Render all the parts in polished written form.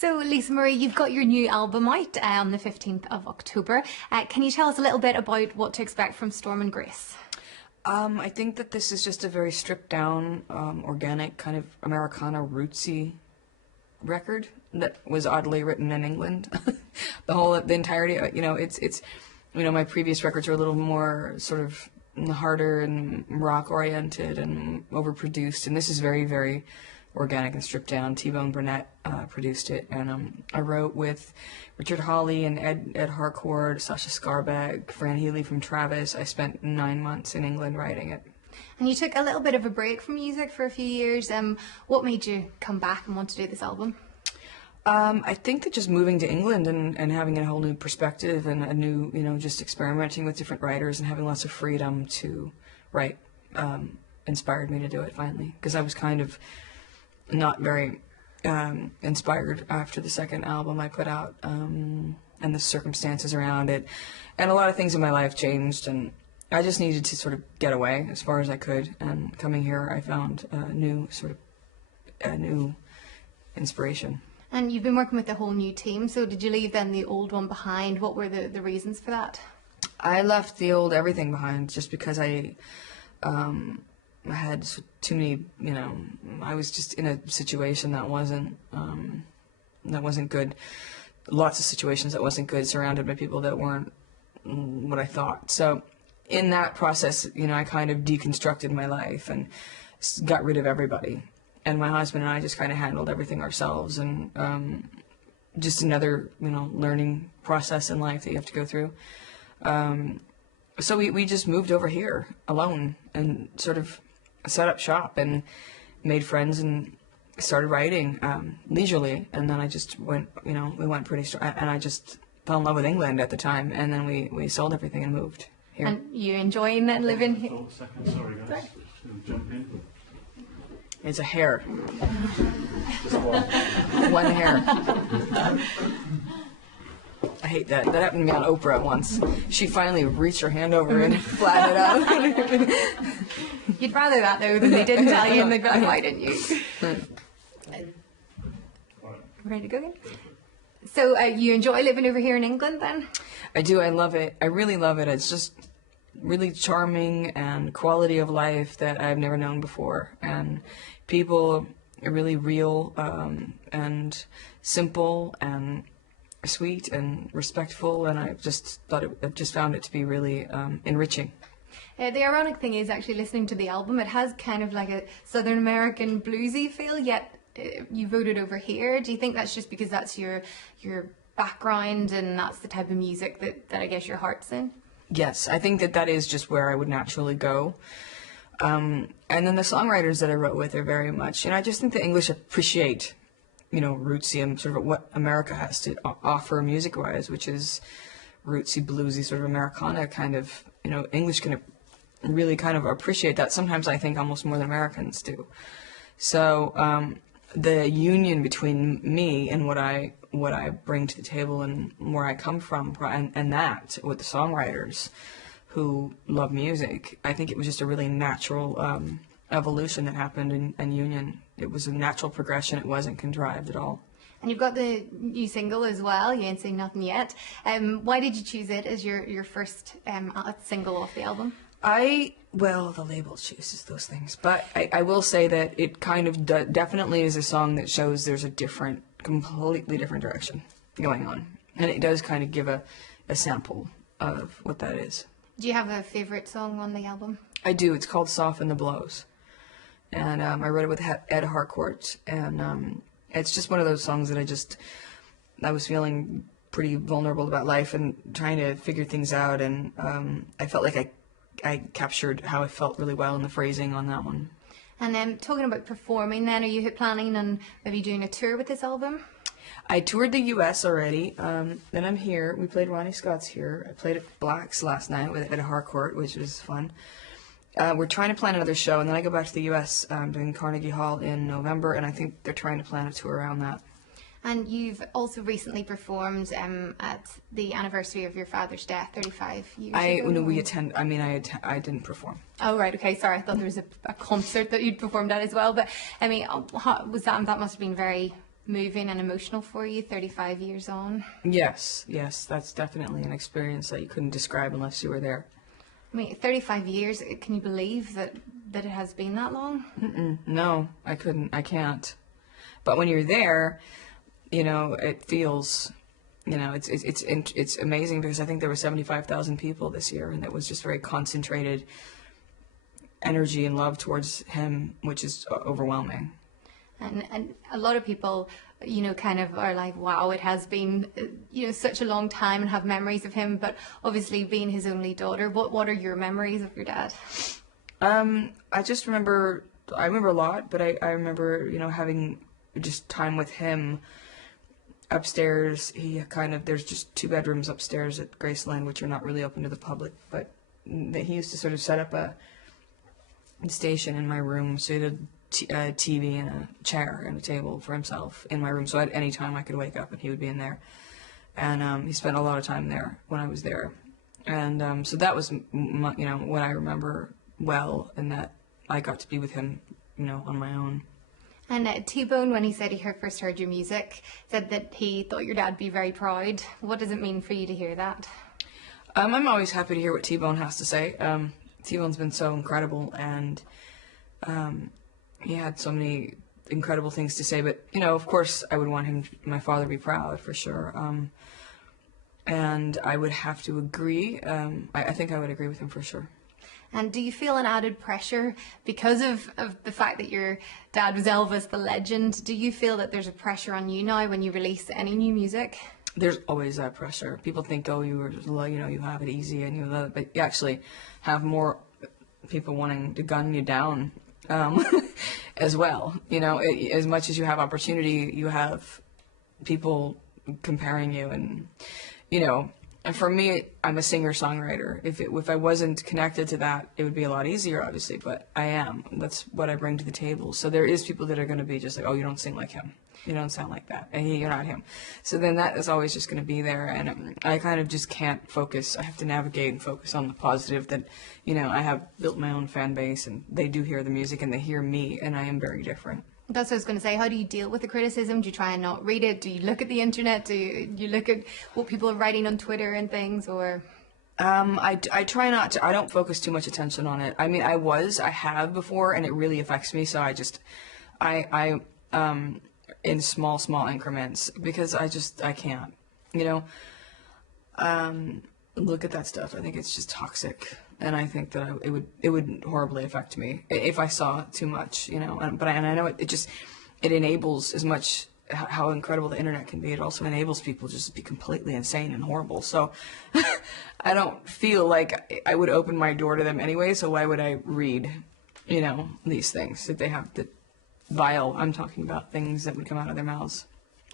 So, Lisa Marie, you've got your new album out on the 15th of October. Can you tell us a little bit about what to expect from Storm and Grace? I think that this is just a very stripped down, organic, kind of Americana rootsy record that was oddly written in England. The entirety, my previous records are a little more sort of harder and rock oriented and overproduced, and this is very, very organic and stripped down. T-Bone Burnett produced it, and I wrote with Richard Hawley and Ed Harcourt, Sasha Skarbek, Fran Healy from Travis. I spent 9 months in England writing it. And you took a little bit of a break from music for a few years. What made you come back and want to do this album? I think that just moving to England and having a whole new perspective and a new, just experimenting with different writers and having lots of freedom to write inspired me to do it finally, because I was kind of not very inspired after the second album I put out, and the circumstances around it, and a lot of things in my life changed, and I just needed to sort of get away as far as I could. And coming here, I found a new inspiration. And you've been working with a whole new team, so did you leave then the old one behind? What were the reasons for that? I left the old everything behind just because I had too many, I was just in a situation that wasn't good. Lots of situations that wasn't good, surrounded by people that weren't what I thought. So in that process, I kind of deconstructed my life and got rid of everybody. And my husband and I just kind of handled everything ourselves, and just another, learning process in life that you have to go through. So we just moved over here alone and sort of set up shop and made friends and started writing leisurely. And then I just went, we went pretty strong. And I just fell in love with England at the time. And then we sold everything and moved here. And you enjoying living here? Hold a second, sorry guys. Jump in. It's a hair. Just one. One hair. I hate that. That happened to me on Oprah once. She finally reached her hand over and flattened it out. You'd rather that though than they didn't tell you and they'd be like, why didn't you? Ready to go again? So you enjoy living over here in England then? I do. I love it. I really love it. It's just really charming and quality of life that I've never known before. And people are really real and simple and sweet and respectful, and I just found it to be really enriching. The ironic thing is, actually listening to the album, it has kind of like a Southern American bluesy feel, yet you voted over here. Do you think that's just because that's your background and that's the type of music that I guess your heart's in? Yes, I think that is just where I would naturally go. And then the songwriters that I wrote with are very much, I just think the English appreciate, rootsy and sort of what America has to offer music-wise, which is rootsy, bluesy, sort of Americana kind of, English can really kind of appreciate that. Sometimes I think almost more than Americans do. So the union between me and what I bring to the table and where I come from, and that with the songwriters who love music, I think it was just a really natural evolution that happened and union. It was a natural progression. It wasn't contrived at all. And you've got the new single as well, You Ain't Seen Nothing Yet. Why did you choose it as your first single off the album? Well, the label chooses those things, but I will say that it kind of definitely is a song that shows there's a completely different direction going on. And it does kind of give a sample of what that is. Do you have a favorite song on the album? I do. It's called Soften the Blows. And I wrote it with Ed Harcourt, and it's just one of those songs that I was feeling pretty vulnerable about life and trying to figure things out, and I felt like I captured how I felt really well in the phrasing on that one. And talking about performing then, are you planning on maybe doing a tour with this album? I toured the U.S. already, then I'm here. We played Ronnie Scott's here. I played at Black's last night with Ed Harcourt, which was fun. We're trying to plan another show, and then I go back to the U.S. Doing Carnegie Hall in November, and I think they're trying to plan a tour around that. And you've also recently performed at the anniversary of your father's death, 35 years ago. I didn't perform. Oh, right, okay, sorry. I thought there was a concert that you'd performed at as well. But, I mean, that must have been very moving and emotional for you 35 years on? Yes, that's definitely an experience that you couldn't describe unless you were there. I mean, 35 years, can you believe that it has been that long? No, I couldn't. I can't. But when you're there, it feels, it's amazing because I think there were 75,000 people this year, and it was just very concentrated energy and love towards him, which is overwhelming. And a lot of people, kind of are like, wow, it has been, such a long time, and have memories of him. But obviously, being his only daughter, what are your memories of your dad? I just remember, I remember a lot, but I remember, having just time with him upstairs. There's just 2 bedrooms upstairs at Graceland, which are not really open to the public, but he used to sort of set up a station in my room, so he had a TV and a chair and a table for himself in my room, so at any time I could wake up and he would be in there. And he spent a lot of time there when I was there, and so that was what I remember well, and that I got to be with him on my own. And T-Bone, when he said he first heard your music, said that he thought your dad would be very proud. What does it mean for you to hear that? I'm always happy to hear what T-Bone has to say. T-Bone's been so incredible, and he had so many incredible things to say. But, of course, I would want my father to be proud, for sure. And I would have to agree. I think I would agree with him for sure. And do you feel an added pressure because of the fact that your dad was Elvis, the legend? Do you feel that there's a pressure on you now when you release any new music? There's always that pressure. People think, oh, you have it easy, and you love it, but you actually have more people wanting to gun you down as well. As much as you have opportunity, you have people comparing you, and And for me, I'm a singer-songwriter. If I wasn't connected to that, it would be a lot easier, obviously, but I am. That's what I bring to the table. So there is people that are going to be just like, oh, you don't sing like him. You don't sound like that. And you're not him. So then that is always just going to be there, and I kind of just can't focus. I have to navigate and focus on the positive that, I have built my own fan base, and they do hear the music, and they hear me, and I am very different. That's what I was going to say. How do you deal with the criticism? Do you try and not read it? Do you look at the internet? Do you look at what people are writing on Twitter and things, or? I try not to. I don't focus too much attention on it. I mean, I have before, and it really affects me. So I in small increments, because I can't, look at that stuff. I think it's just toxic. And I think that it would horribly affect me if I saw too much, But I know it enables as much how incredible the internet can be. It also enables people just to be completely insane and horrible. So I don't feel like I would open my door to them anyway. So why would I read, these things that they have the vile? I'm talking about things that would come out of their mouths,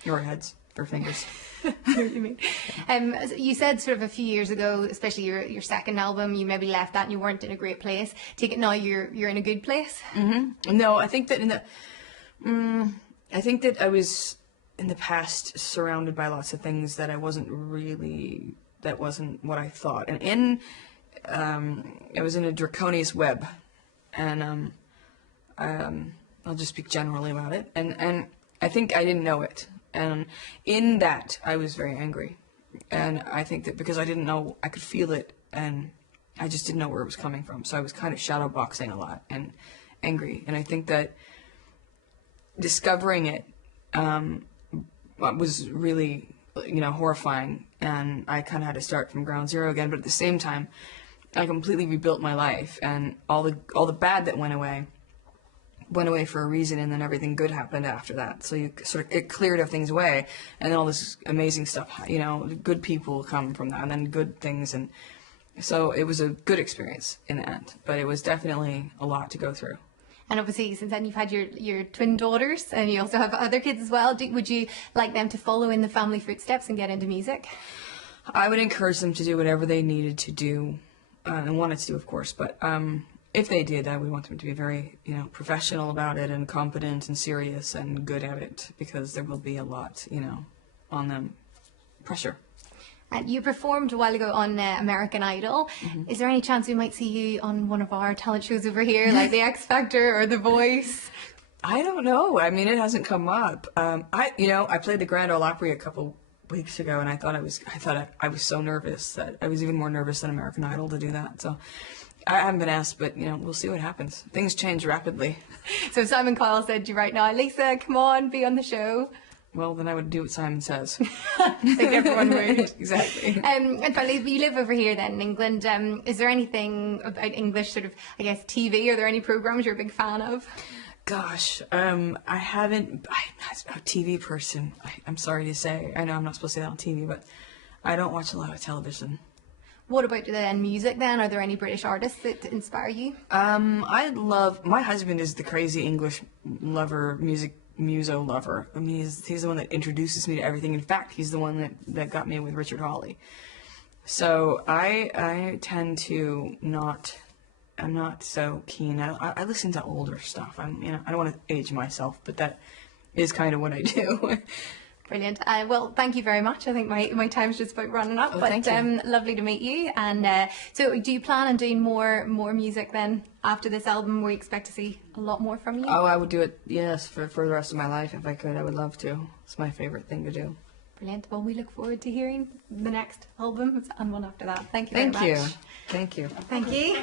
or heads, or fingers. I know what you mean. You said sort of a few years ago, especially your second album, you maybe left that and you weren't in a great place. Take it now you're in a good place. Mm-hmm. No, I think that I was in the past surrounded by lots of things that that wasn't what I thought, and I was in a draconian web, and I'll just speak generally about it, and I think I didn't know it. And in that, I was very angry. And I think that because I didn't know, I could feel it, and I just didn't know where it was coming from. So I was kind of shadow boxing a lot and angry. And I think that discovering it was really, horrifying. And I kind of had to start from ground zero again. But at the same time, I completely rebuilt my life. And all the bad that went away for a reason, and then everything good happened after that. So it cleared things away, and then all this amazing stuff, good people come from that, and then good things, and so it was a good experience in the end, but it was definitely a lot to go through. And obviously, since then, you've had your twin daughters, and you also have other kids as well. Would you like them to follow in the family footsteps and get into music? I would encourage them to do whatever they needed to do, and wanted to do, of course, but if they did, I would want them to be very, professional about it, and competent and serious and good at it, because there will be a lot, on them, pressure. And you performed a while ago on American Idol. Mm-hmm. Is there any chance we might see you on one of our talent shows over here, like The X Factor or The Voice? I don't know. I mean, it hasn't come up. I played the Grand Ole Opry a couple weeks ago, and I thought I was so nervous that I was even more nervous than American Idol to do that. So I haven't been asked, but we'll see what happens. Things change rapidly. So if Simon Cowell said to you right now, Lisa, come on, be on the show. Well, then I would do what Simon says. I think everyone would. Exactly. And finally, you live over here then in England. Is there anything about English sort of, I guess, TV? Are there any programs you're a big fan of? Gosh, I'm not a TV person. I'm sorry to say. I know I'm not supposed to say that on TV, but I don't watch a lot of television. What about the music then? Are there any British artists that inspire you? My husband is the crazy English lover, muso lover. I mean, he's the one that introduces me to everything. In fact, he's the one that got me with Richard Hawley. So I tend to not. I'm not so keen. I listen to older stuff. I don't want to age myself, but that is kind of what I do. Brilliant. Well, thank you very much. I think my time's just about running up, but thank you. Lovely to meet you. And so do you plan on doing more music then after this album? We expect to see a lot more from you? Oh, I would do it, yes, for the rest of my life if I could. I would love to. It's my favorite thing to do. Brilliant. Well, we look forward to hearing the next album and one after that. Thank you very much. Thank you. Thank you.